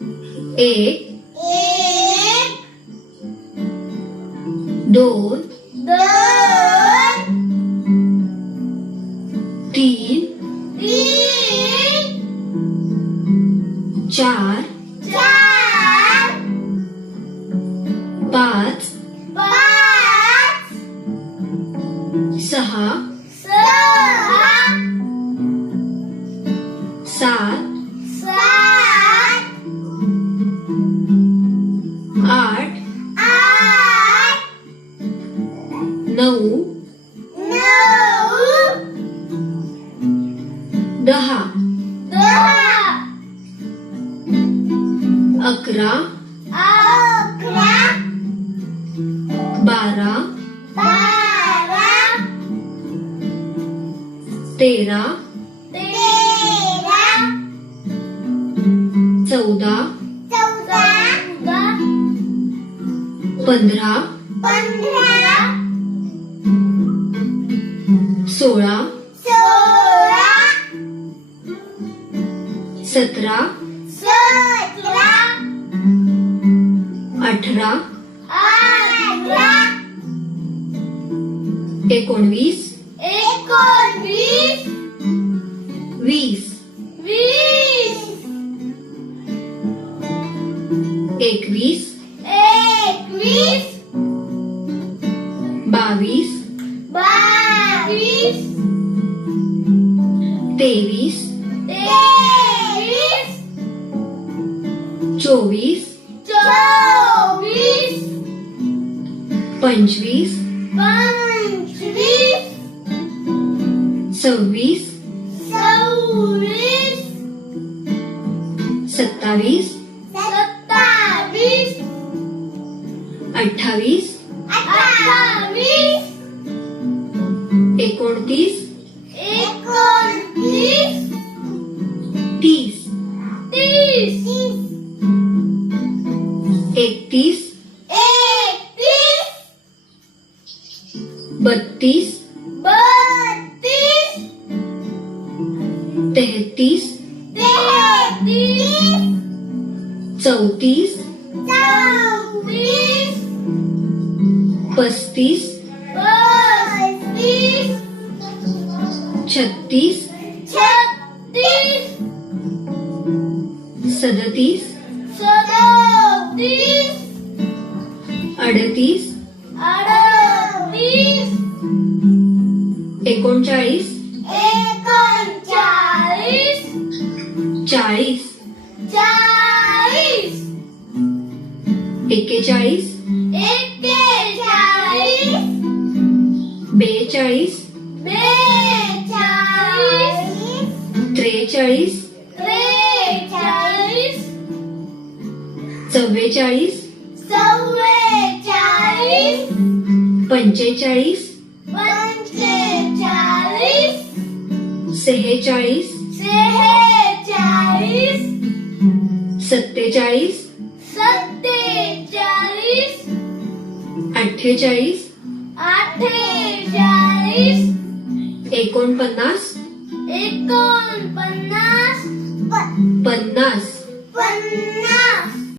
एक, दोन, तीन, चार, पाच, सहा, सात, आठ, नऊ, 10, 11, 12, 13, 14, 15, 16, 17, 18, 19, 20, 21, 22, 23, 24, 25, 26, 27, 28, 29, 30, 31, 32, 33, 34, 35, 36, 37, 38, 39, 40, 41, 42, 43, 44, 45, 46, 47, 48, 49, 50, 50,